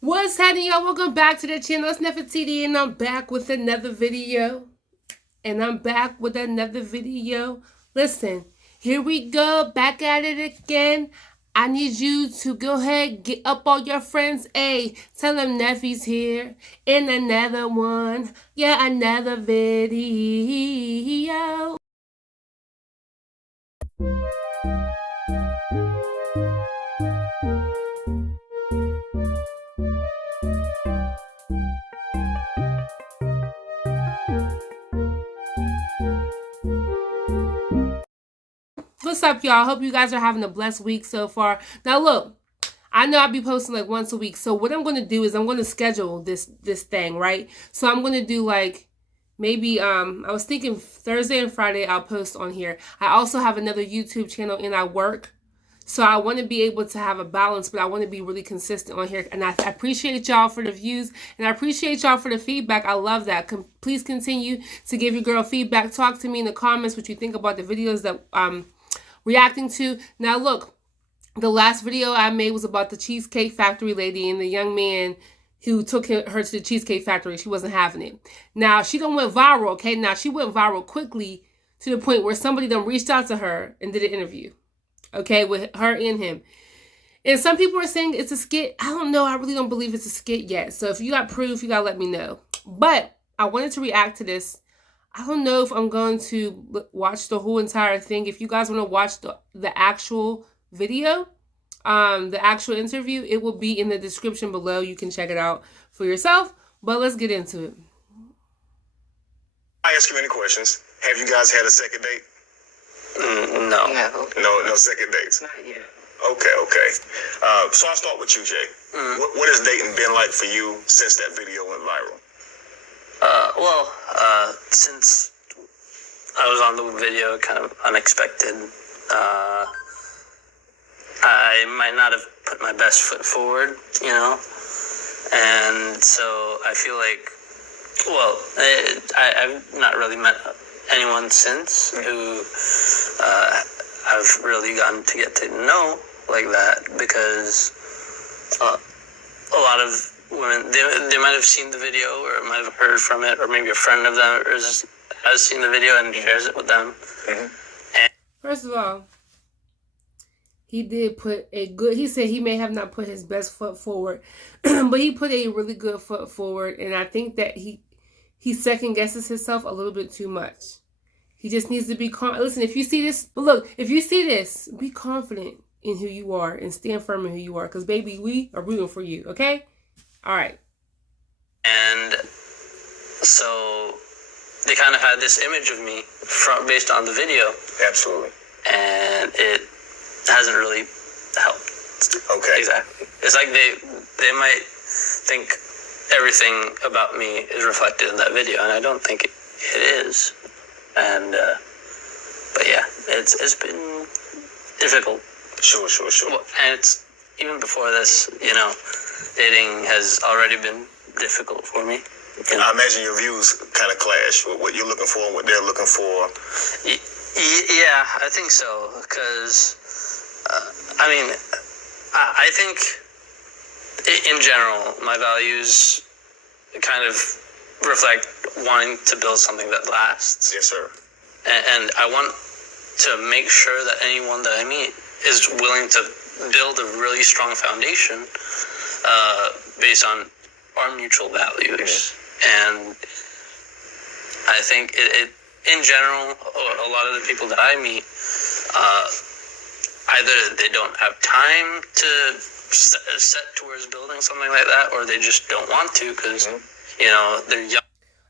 What's happening, y'all? Welcome back to the channel. It's Nefertiti, and I'm back with another video. Listen, here we go, back at it again. I need you to go ahead, get up all your friends. Hey, tell them Neffy's here in another one. Yeah, another video. What's up, y'all? Hope you guys are having a blessed week so far. Now, look, I know I'll be posting like once a week. So what I'm going to do is I'm going to schedule this thing, right? So I'm going to do like maybe I was thinking Thursday and Friday I'll post on here. I also have another YouTube channel and I work. So I want to be able to have a balance, but I want to be really consistent on here. And I appreciate y'all for the views, and I appreciate y'all for the feedback. I love that. Please continue to give your girl feedback. Talk to me in the comments what you think about the videos that reacting to. Now look, the last video I made was about the Cheesecake Factory lady and the young man who took her to the Cheesecake Factory. She wasn't having it. Now she done went viral, okay? Now she went viral quickly to the point where somebody done reached out to her and did an interview, okay, with her and him. And some people are saying it's a skit. I don't know. I really don't believe it's a skit yet. So if you got proof, you got to let me know. But I wanted to react to this. I don't know if I'm going to watch the whole entire thing. If you guys want to watch the actual video, the actual interview, it will be in the description below. You can check it out for yourself. But let's get into it. I ask you any questions. Have you guys had a second date? No. No second dates. Not yet. Okay. So I'll start with you, Jay. What has dating been like for you since that video went viral? Since I was on the video, kind of unexpected, I might not have put my best foot forward, you know, and so I feel like, I've not really met anyone since who I've really gotten to get to know like that, because a lot of women, they might have seen the video or might have heard from it, or maybe a friend of them has seen the video and shares it with them. First of all, he did put a good, he said he may have not put his best foot forward, but he put a really good foot forward. And I think that he second guesses himself a little bit too much. He just needs to be confident. Listen, if you see this, but look, if you see this, be confident in who you are and stand firm in who you are. Because, baby, we are rooting for you, okay? All right. And so they kind of had this image of me based on the video. Absolutely. And it hasn't really helped. Okay. Exactly. It's like they might think everything about me is reflected in that video, and I don't think it is. And but yeah, it's been difficult. Sure. Well, and it's even before this, you know, dating has already been difficult for me. I imagine your views kind of clash with what you're looking for and what they're looking for. Yeah, I think so. Because I think in general, my values kind of reflect wanting to build something that lasts. Yes, sir. And I want to make sure that anyone that I meet is willing to build a really strong foundation based on our mutual values. And I think it in general, a lot of the people that I meet, either they don't have time to set towards building something like that, or they just don't want to because, you know, they're young.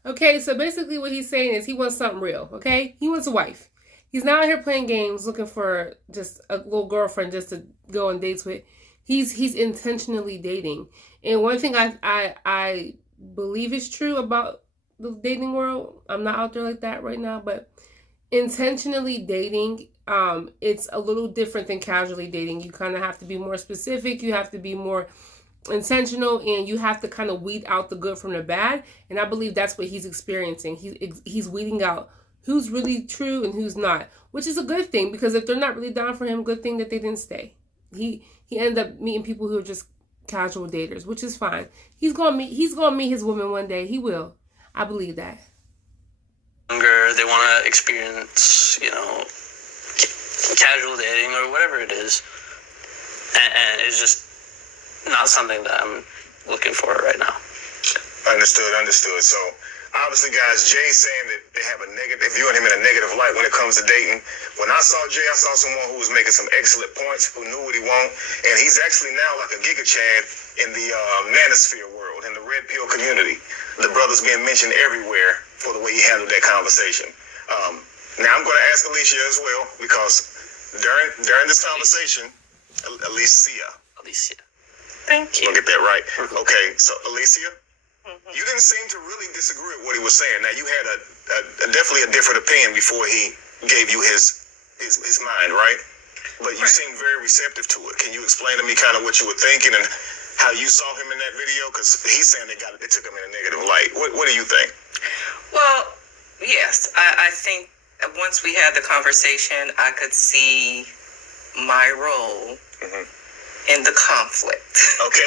Okay, so basically what he's saying is he wants something real, okay? He wants a wife. He's not out here playing games looking for just a little girlfriend just to go on dates with. He's intentionally dating. And one thing I believe is true about the dating world, I'm not out there like that right now, but intentionally dating, it's a little different than casually dating. You kind of have to be more specific. You have to be more intentional, and you have to kind of weed out the good from the bad. And I believe that's what he's experiencing. He's weeding out who's really true and who's not, which is a good thing, because if they're not really down for him, good thing that they didn't stay. He ended up meeting people who are just casual daters, which is fine. He's gonna meet his woman one day. He will. I believe that. Younger, they want to experience, casual dating or whatever it is, and it's just not something that I'm looking for right now. Understood. So, obviously, guys, Jay's saying that they have a negative, they viewing him in a negative light when it comes to dating. When I saw Jay, I saw someone who was making some excellent points, who knew what he wanted, and he's actually now like a Giga Chad in the manosphere world, in the red pill community. The brother's being mentioned everywhere for the way he handled that conversation. Now, I'm going to ask Alicia as well, because during this conversation, Alicia. Thank you. I'll get that right. Okay, so Alicia, you didn't seem to really disagree with what he was saying. Now, you had a definitely a different opinion before he gave you his mind, right? But you seemed very receptive to it. Can you explain to me kind of what you were thinking and how you saw him in that video? Because he's saying they took him in a negative light. What do you think? Well, yes, I think once we had the conversation, I could see my role in the conflict. Okay.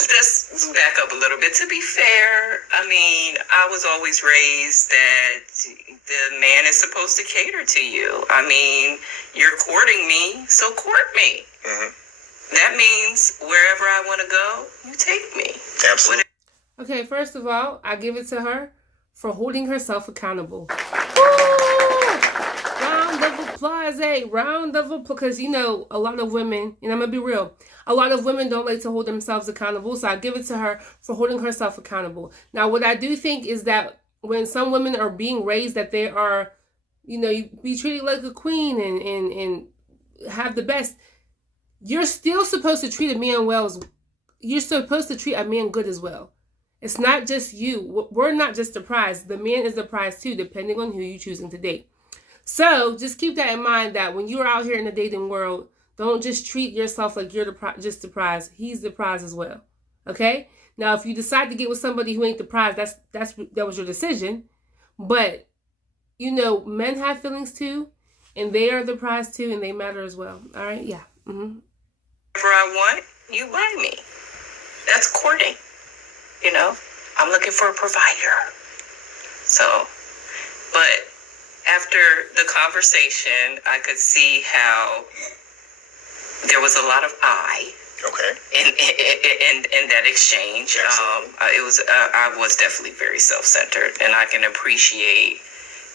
Let's back up a little bit. To be fair, I mean, I was always raised that the man is supposed to cater to you. I mean, you're courting me, so court me. That means wherever I want to go, you take me. Absolutely. Okay, first of all, I give it to her for holding herself accountable. Woo! Round of applause, round of applause. Because, a lot of women, and I'm going to be real, a lot of women don't like to hold themselves accountable. So I give it to her for holding herself accountable. Now, what I do think is that when some women are being raised that they are, you be treated like a queen and have the best, you're still supposed to treat a man well. You're supposed to treat a man good as well. It's not just you. We're not just the prize. The man is the prize too, depending on who you're choosing to date. So just keep that in mind, that when you're out here in the dating world, don't just treat yourself like you're just the prize. He's the prize as well. Okay? Now, if you decide to get with somebody who ain't the prize, that was your decision. But, men have feelings too, and they are the prize too, and they matter as well. All right? Yeah. Whatever I want, you buy me. That's courting. I'm looking for a provider. So, but after the conversation, I could see how there was a lot of in that exchange. I was definitely very self-centered, and I can appreciate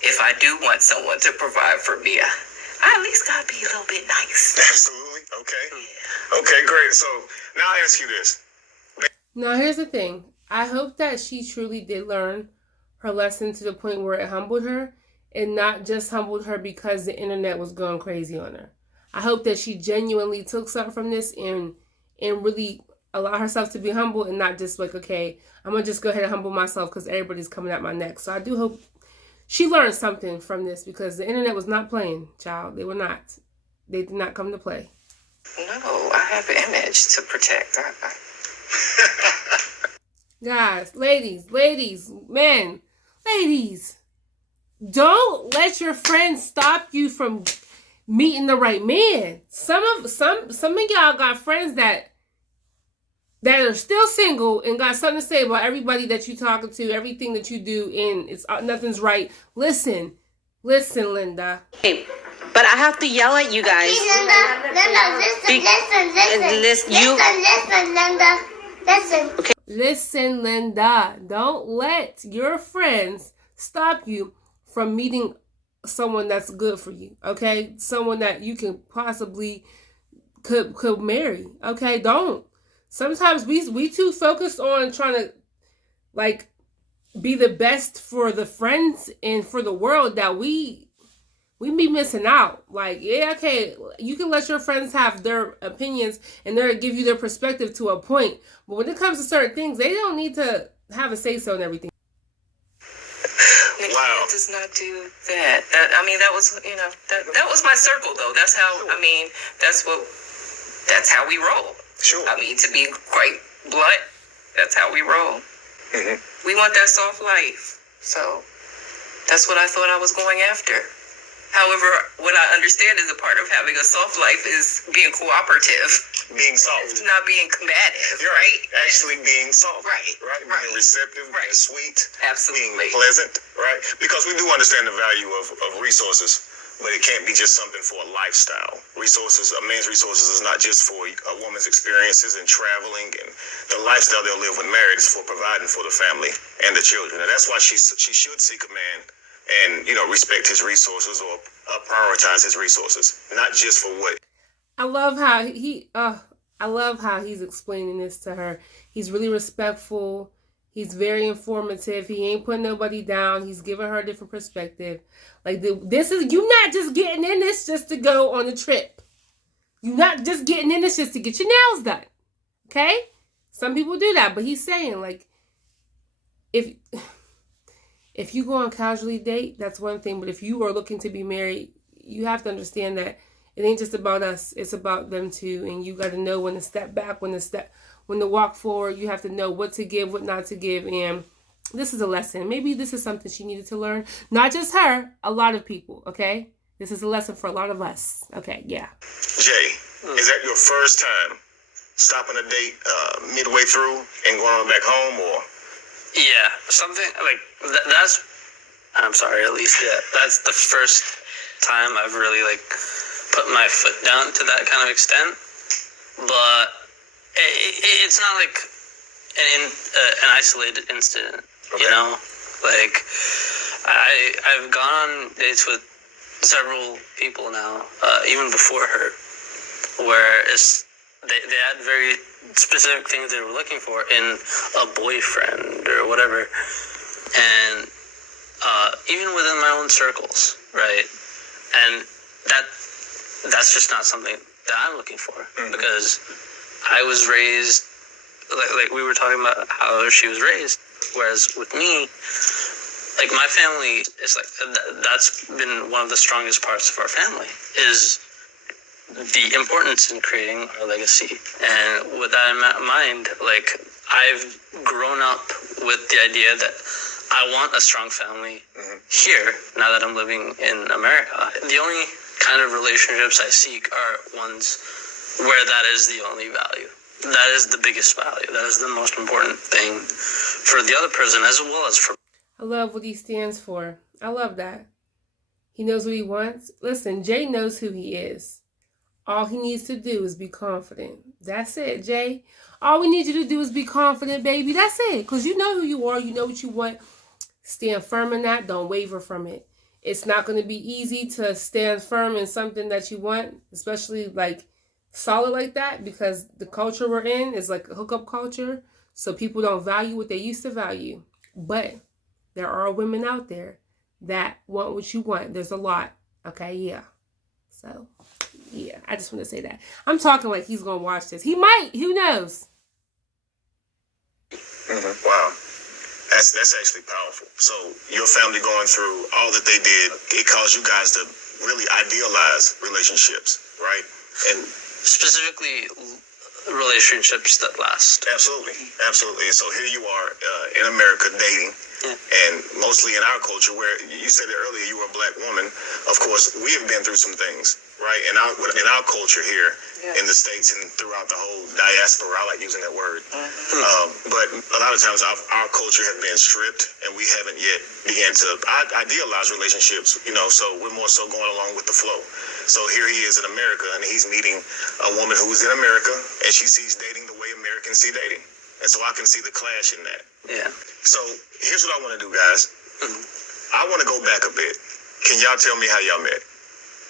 if I do want someone to provide for me, I at least gotta be a little bit nice. Absolutely. Okay. Yeah. Okay, great. So now I'll ask you this. Now, here's the thing. I hope that she truly did learn her lesson to the point where it humbled her, and not just humbled her because the internet was going crazy on her. I hope that she genuinely took something from this and really allow herself to be humble, and not just like, okay, I'm going to just go ahead and humble myself because everybody's coming at my neck. So I do hope she learned something from this, because the internet was not playing, child. They were not. They did not come to play. No, I have an image to protect. Guys, ladies, men, ladies, don't let your friends stop you from meeting the right man. Some of y'all got friends that are still single and got something to say about everybody that you talking to, everything that you do, and it's nothing's right. Listen, Linda. Hey, but I have to yell at you guys. Listen, Linda. Okay. Listen, Linda. Don't let your friends stop you from meeting someone that's good for you. Okay, someone that you can possibly could marry. Okay, don't. Sometimes we too focused on trying to like be the best for the friends and for the world that we be missing out. Like, yeah, okay, you can let your friends have their opinions and they'll give you their perspective to a point, but when it comes to certain things, they don't need to have a say so in everything. Wow. It does not do that. That was, that was my circle though. That's how, that's how we roll. Sure. To be quite blunt, that's how we roll. Mm-hmm. We want that soft life. So that's what I thought I was going after. However, what I understand is a part of having a soft life is being cooperative, Being soft. not being combative, You're right? actually being soft. Right. Being Right. receptive, Right. being sweet, Absolutely. being pleasant, right? Because we do understand the value of resources, but it can't be just something for a lifestyle. Resources, a man's resources is not just for a woman's experiences and traveling and the lifestyle they'll live when married is for providing for the family and the children. And that's why she should seek a man and, respect his resources or prioritize his resources, not just for what. I love how he's explaining this to her. He's really respectful. He's very informative. He ain't putting nobody down. He's giving her a different perspective. Like, this is, you're not just getting in this just to go on a trip. You're not just getting in this just to get your nails done. Okay? Some people do that, but he's saying, like, if you go on casually date, that's one thing. But if you are looking to be married, you have to understand that it ain't just about us. It's about them too. And you got to know when to step back, when to walk forward. You have to know what to give, what not to give. And this is a lesson. Maybe this is something she needed to learn. Not just her, a lot of people, okay? This is a lesson for a lot of us. Okay, yeah. Jay, is that your first time stopping a date midway through and going on back home, or? Yeah, something like that's. I'm sorry, at least that's the first time I've really put my foot down to that kind of extent. But it's not like an isolated incident, Okay. I've gone on dates with several people now, even before her, where they had very specific things they were looking for in a boyfriend or whatever, and even within my own circles, right? And that's just not something that I'm looking for, because I was raised like we were talking about how she was raised, whereas with me, my family is that's been one of the strongest parts of our family is the importance in creating our legacy. And with that in mind, I've grown up with the idea that I want a strong family here now that I'm living in America. The only kind of relationships I seek are ones where that is the only value. That is the biggest value. That is the most important thing for the other person as well as for. I love what he stands for. I love that. He knows what he wants. Listen, Jay knows who he is. All he needs to do is be confident. That's it, Jay. All we need you to do is be confident, baby. That's it. Because you know who you are. You know what you want. Stand firm in that. Don't waver from it. It's not going to be easy to stand firm in something that you want, especially solid like that, because the culture we're in is a hookup culture. So people don't value what they used to value. But there are women out there that want what you want. There's a lot. Okay, yeah. So, yeah, I just want to say that. I'm talking like he's going to watch this. He might. Who knows? Wow. That's actually powerful. So your family going through all that they did, it caused you guys to really idealize relationships, right? And Specifically, relationships that last. absolutely. So here you are in America dating, and mostly in our culture, where you said it earlier, you were a black woman. Of course, we have been through some things, right? In our culture here in the States and throughout the whole diaspora, I like using that word. But a lot of times our culture has been stripped, and we haven't yet began to idealize relationships, so we're more so going along with the flow. So here he is in America, and he's meeting a woman who's in America, and she sees dating the way Americans see dating. And so I can see the clash in that. Yeah. So here's what I want to do, guys. I want to go back a bit. Can y'all tell me how y'all met?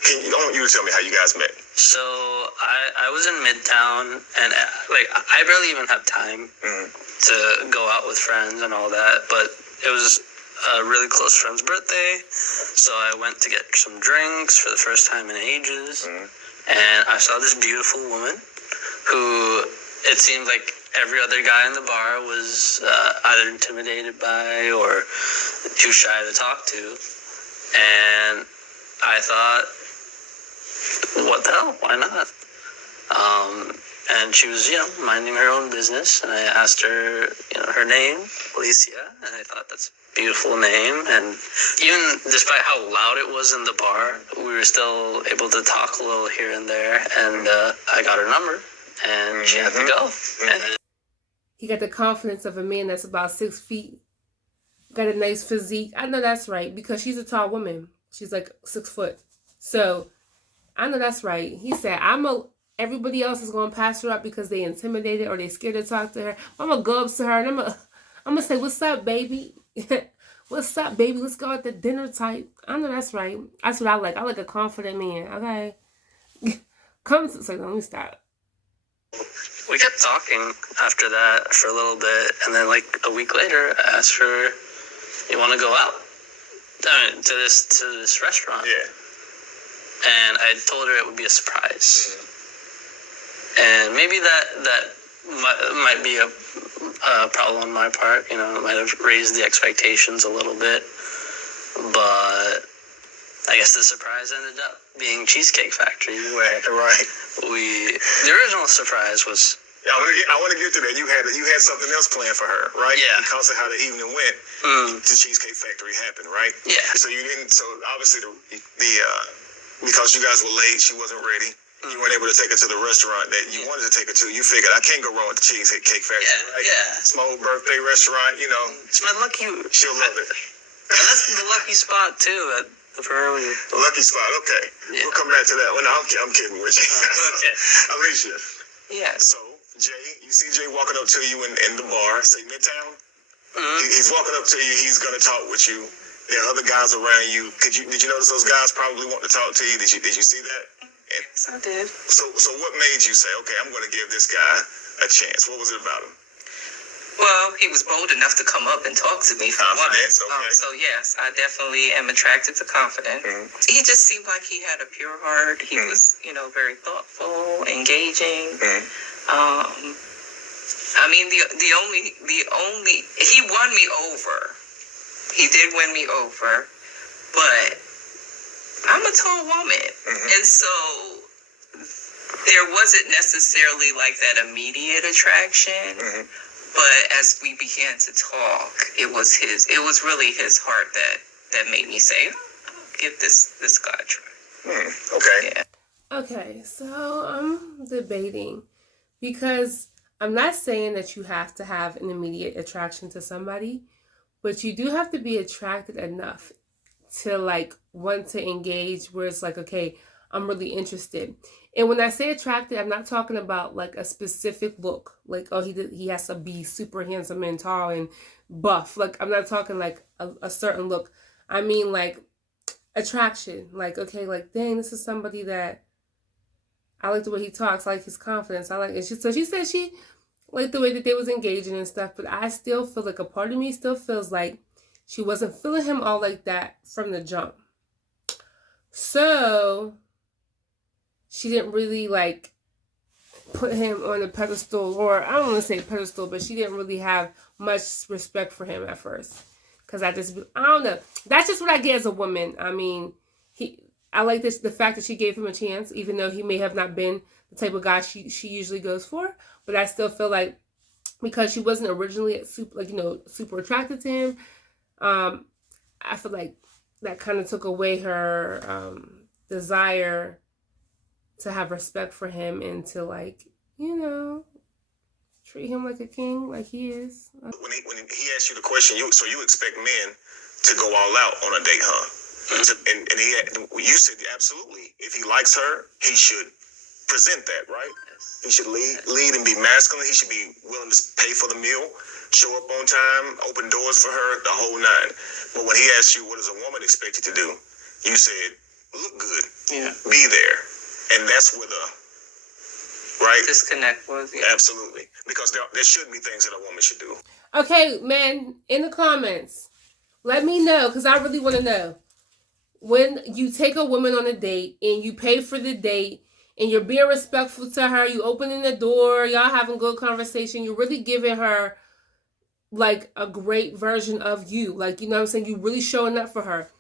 I want you to tell me how you guys met. So I was in Midtown, and I barely even have time to go out with friends and all that, but it was a really close friend's birthday, so I went to get some drinks for the first time in ages, and I saw this beautiful woman who it seemed like every other guy in the bar was either intimidated by or too shy to talk to, and I thought, what the hell, why not? And she was, minding her own business. And I asked her, her name, Alicia. And I thought that's a beautiful name. And even despite how loud it was in the bar, we were still able to talk a little here and there. And I got her number. And she had to go. And he got the confidence of a man that's about 6 feet. Got a nice physique. I know that's right because she's a tall woman. She's like 6 foot. So I know that's right. He said, everybody else is going to pass her up because they intimidated or they scared to talk to her. I'm going to go up to her and I'm going to say, what's up, baby? What's up, baby? Let's go at the dinner type. I know that's right. That's what I like. I like a confident man. Okay. Let me stop. We kept talking after that for a little bit. And then like a week later, I asked her, you want to go out? To this restaurant. Yeah. And I told her it would be a surprise. And maybe that might be a problem on my part. It might have raised the expectations a little bit. But I guess the surprise ended up being Cheesecake Factory, where the original surprise was. Yeah, I want to get to that. You had something else planned for her, right? Yeah. Because of how the evening went, the Cheesecake Factory happened, right? Yeah. So you didn't. So obviously because you guys were late, she wasn't ready. You weren't able to take her to the restaurant that you wanted to take her to. You figured I can't go wrong with the Cheesecake Factory, right? Yeah. It's my old birthday restaurant, It's my lucky. She'll love it. And that's the lucky spot too. For her, The lucky spot. Okay. Yeah. We'll come back to that. Well, no, I'm kidding with you. Okay. Alicia. Yeah. So. Jay, you see Jay walking up to you in the bar, say Midtown. He's walking up to you. He's gonna talk with you. There are other guys around you. Did you notice those guys probably want to talk to you? Did you see that? Yes, I did. So what made you say, okay, I'm gonna give this guy a chance? What was it about him? Well, he was bold enough to come up and talk to me for Confidence, one. okay. So yes, I definitely am attracted to confidence. He just seemed like he had a pure heart. He was, very thoughtful, engaging. I mean, the only he won me over. He did win me over, but I'm a tall woman, and so there wasn't necessarily like that immediate attraction. But as we began to talk, it was really his heart that made me say, I'll give this guy a try. Okay. Yeah. Okay, so I'm debating because I'm not saying that you have to have an immediate attraction to somebody, but you do have to be attracted enough to like want to engage where it's like, okay, I'm really interested. And when I say attracted, I'm not talking about like a specific look, like, oh, he has to be super handsome and tall and buff. Like, I'm not talking like a certain look. I mean like attraction, like, okay, like, dang, this is somebody that I like the way he talks. I like his confidence. I like it. So she said she liked the way that they was engaging and stuff. But I still feel like a part of me still feels like she wasn't feeling him all like that from the jump. So she didn't really like put him on a pedestal, or I don't want to say pedestal, but she didn't really have much respect for him at first. Because I don't know. That's just what I get as a woman. I mean, I like the fact that she gave him a chance, even though he may have not been the type of guy she usually goes for. But I still feel like because she wasn't originally super attracted to him, I feel like that kind of took away her desire to have respect for him and to treat him like a king, like he is. When he asked you the question, you expect men to go all out on a date, huh? And you said absolutely. If he likes her, he should present that, right? He should lead and be masculine. He should be willing to pay for the meal, show up on time, open doors for her, the whole nine. But when he asked you, what does a woman expect you to do? You said, look good, be there. And that's where the disconnect was. Yeah. Absolutely. Because there should be things that a woman should do. Okay, man, in the comments, let me know, because I really want to know. When you take a woman on a date and you pay for the date and you're being respectful to her, you opening the door, y'all having good conversation, you're really giving her like a great version of you. Like, you know what I'm saying? You really showing up for her.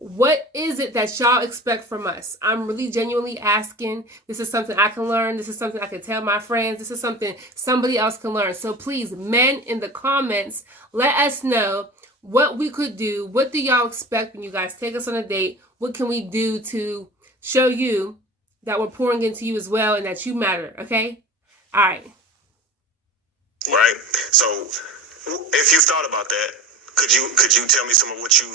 What is it that y'all expect from us? I'm really genuinely asking. This is something I can learn. This is something I can tell my friends. This is something somebody else can learn. So please, men in the comments, let us know what we could do. What do y'all expect when you guys take us on a date? What can we do to show you that we're pouring into you as well and that you matter, okay? All right. Right? So if you've thought about that, could you tell me some of what you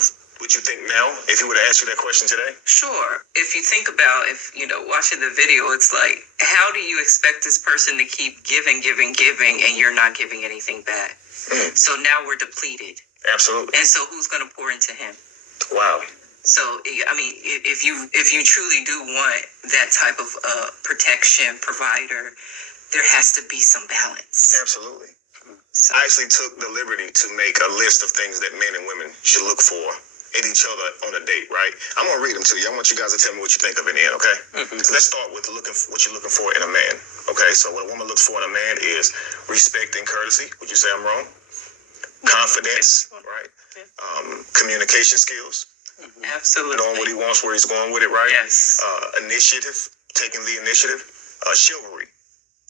think now, if he would have asked you that question today? Sure. If you think about, watching the video, it's like, how do you expect this person to keep giving, and you're not giving anything back? So now we're depleted. Absolutely. And so who's going to pour into him? Wow. So, I mean, if you truly do want that type of protection provider, there has to be some balance. Absolutely. So, I actually took the liberty to make a list of things that men and women should look for in each other on a date, right? I'm going to read them to you. I want you guys to tell me what you think of it in, okay? So let's start with what you're looking for in a man, okay? So what a woman looks for in a man is respect and courtesy. Would you say I'm wrong? Confidence, right? Communication skills. absolutely. Knowing what he wants, where he's going with it, right? Yes. Initiative, taking the initiative. Chivalry,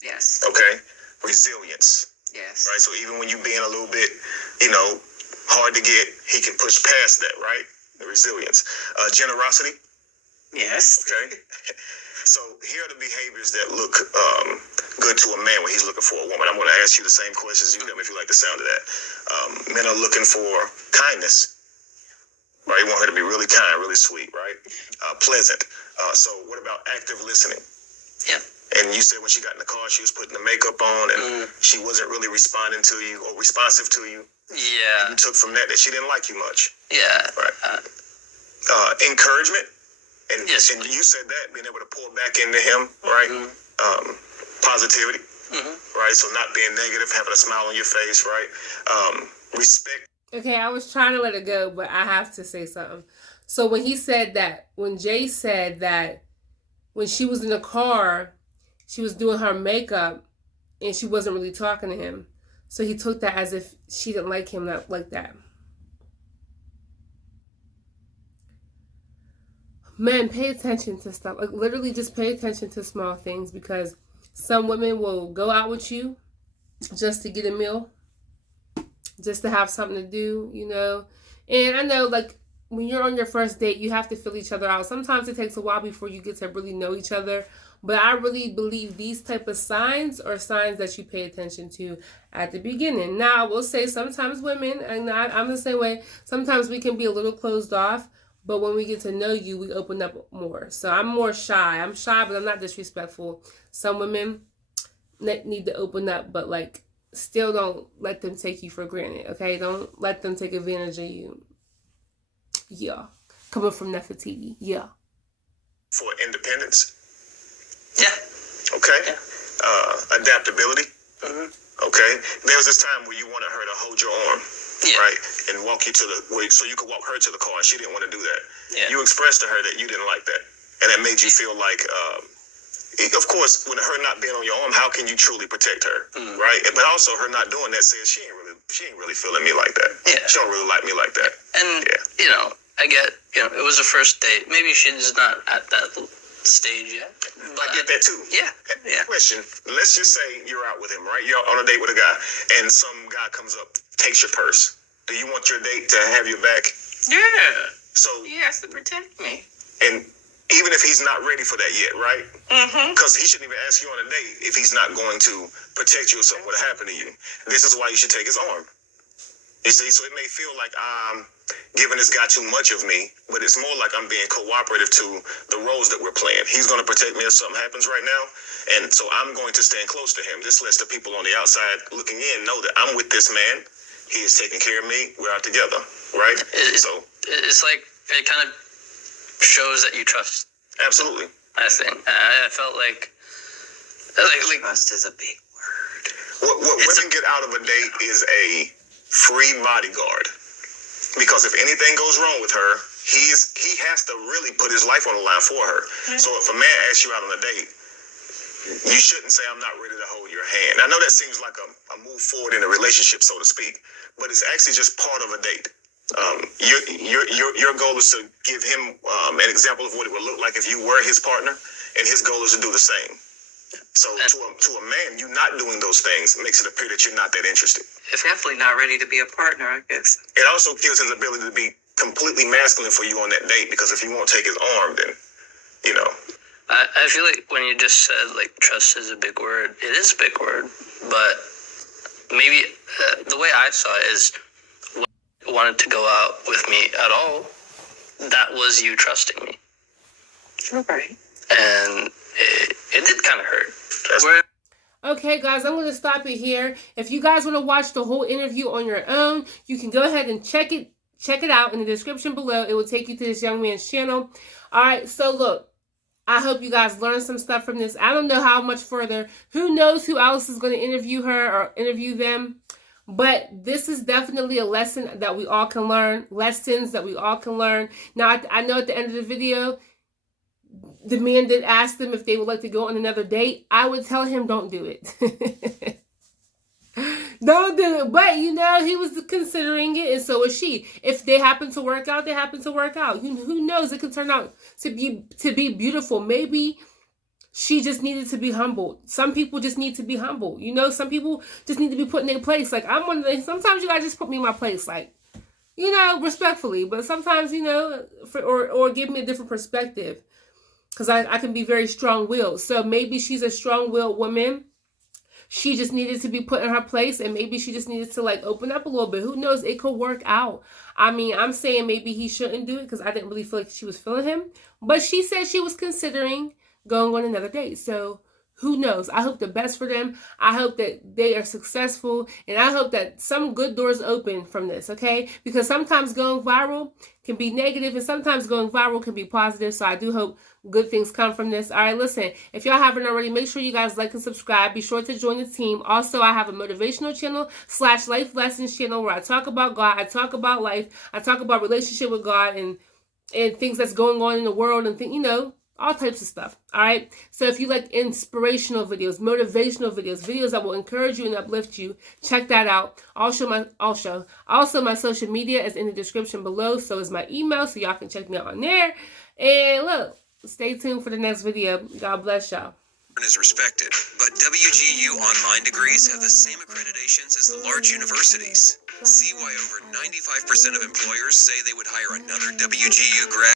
Yes. okay? Resilience, Yes. right? So even when you being a little bit, hard to get, he can push past that, right? The resilience. Generosity, Yes. okay? So here are the behaviors that look good to a man when he's looking for a woman. I'm going to ask you the same questions. You tell me if you like the sound of that. Men are looking for kindness, right? You want her to be really kind, really sweet, right? Pleasant. So what about active listening? Yeah. And you said when she got in the car, she was putting the makeup on and she wasn't really responding to you or responsive to you. Yeah. You took from that she didn't like you much. Yeah. Right. Encouragement. And, Yes, and you said that, being able to pour back into him, right? Positivity, right? So not being negative, having a smile on your face, right? Respect. Okay, I was trying to let it go, but I have to say something. So when he said that, when Jay said that when she was in the car, she was doing her makeup and she wasn't really talking to him. So he took that as if she didn't like him like that. Men, pay attention to stuff. Like, literally just pay attention to small things, because some women will go out with you just to get a meal, just to have something to do, And I know, like, when you're on your first date, you have to fill each other out. Sometimes it takes a while before you get to really know each other. But I really believe these type of signs are signs that you pay attention to at the beginning. Now, I will say sometimes women, and I'm the same way, sometimes we can be a little closed off. But when we get to know you, we open up more. So I'm more shy. I'm shy, but I'm not disrespectful. Some women need to open up, but, like, still don't let them take you for granted, okay? Don't let them take advantage of you. Yeah. Coming from Nefertiti. Yeah. For independence. Yeah. Okay. Yeah. Adaptability. Okay. There was this time where you wanted her to hold your arm. Yeah. Right, and walk you so you could walk her to the car, and she didn't want to do that. Yeah. You expressed to her that you didn't like that, and that made you feel like, of course, with her not being on your arm, how can you truly protect her, right? But also, her not doing that says she ain't really feeling me like that. Yeah. She don't really like me like that. And I get, it was a first date. Maybe she's not at that stage yet. I get that too. Yeah. Yeah. Question: let's just say you're out with him, right? You're on a date with a guy, and some guy comes up, takes your purse. Do you want your date to have your back? Yeah. So He has to protect me. and even if he's not ready for that yet, right? Because he shouldn't even ask you on a date if he's not going to protect you if something would happen to you. This is why you should take his arm. You see, so it may feel like I'm giving this guy too much of me, but it's more like I'm being cooperative to the roles that we're playing. He's going to protect me if something happens right now, and so I'm going to stand close to him. This lets the people on the outside looking in know that I'm with this man. He is taking care of me. We're out together, right? So it's like, it kind of shows that you trust. Absolutely. I think. I felt like Trust is a big word. What women get out of a date is a free bodyguard. Because if anything goes wrong with her, he has to really put his life on the line for her. So if a man asks you out on a date, you shouldn't say, I'm not ready to hold your hand. I know that seems like a move forward in a relationship, so to speak, but it's actually just part of a date. Your goal is to give him an example of what it would look like if you were his partner, and his goal is to do the same. So to a man, you not doing those things makes it appear that you're not that interested. It's definitely not ready to be a partner, I guess. It also kills his ability to be completely masculine for you on that date, because if he won't take his arm, then, you know. I feel like when you just said, like, trust is a big word, it is a big word, but maybe the way I saw it is wanted to go out with me at all, that was you trusting me. Okay. And it did kind of hurt. Okay, guys, I'm going to stop it here. If you guys want to watch the whole interview on your own, you can go ahead and check it out in the description below. It will take you to this young man's channel. All right, so look, I hope you guys learned some stuff from this. I don't know how much further. Who knows who else is going to interview her or interview them. But this is definitely a lesson that we all can learn. Lessons that we all can learn. Now, I know at the end of the video, the man did ask them if they would like to go on another date. I would tell him, don't do it. Don't do it. But, you know, he was considering it, and so was she. If they happen to work out, they happen to work out. Who knows? It could turn out to be beautiful. Maybe she just needed to be humbled. Some people just need to be humbled. You know, some people just need to be put in their place. Like, I'm one of the, sometimes you guys just put me in my place, like, you know, respectfully. But sometimes, you know, or give me a different perspective. Because I can be very strong-willed. So maybe she's a strong-willed woman. She just needed to be put in her place. And maybe she just needed to, like, open up a little bit. Who knows? It could work out. I mean, I'm saying maybe he shouldn't do it because I didn't really feel like she was feeling him. But she said she was considering going on another date. So who knows? I hope the best for them. I hope that they are successful. And I hope that some good doors open from this, okay? Because sometimes going viral can be negative and sometimes going viral can be positive. So I do hope good things come from this. All right, listen, if y'all haven't already, make sure you guys like and subscribe. Be sure to join the team. Also, I have a motivational channel / life lessons channel where I talk about God. I talk about life. I talk about relationship with God and things that's going on in the world and you know, all types of stuff. All right. So if you like inspirational videos, motivational videos, videos that will encourage you and uplift you, check that out. Also my social media is in the description below. So is my email. So y'all can check me out on there. And look, stay tuned for the next video. God bless y'all. Is respected, but WGU online degrees have the same accreditations as the large universities. See why over 95% of employers say they would hire another WGU grad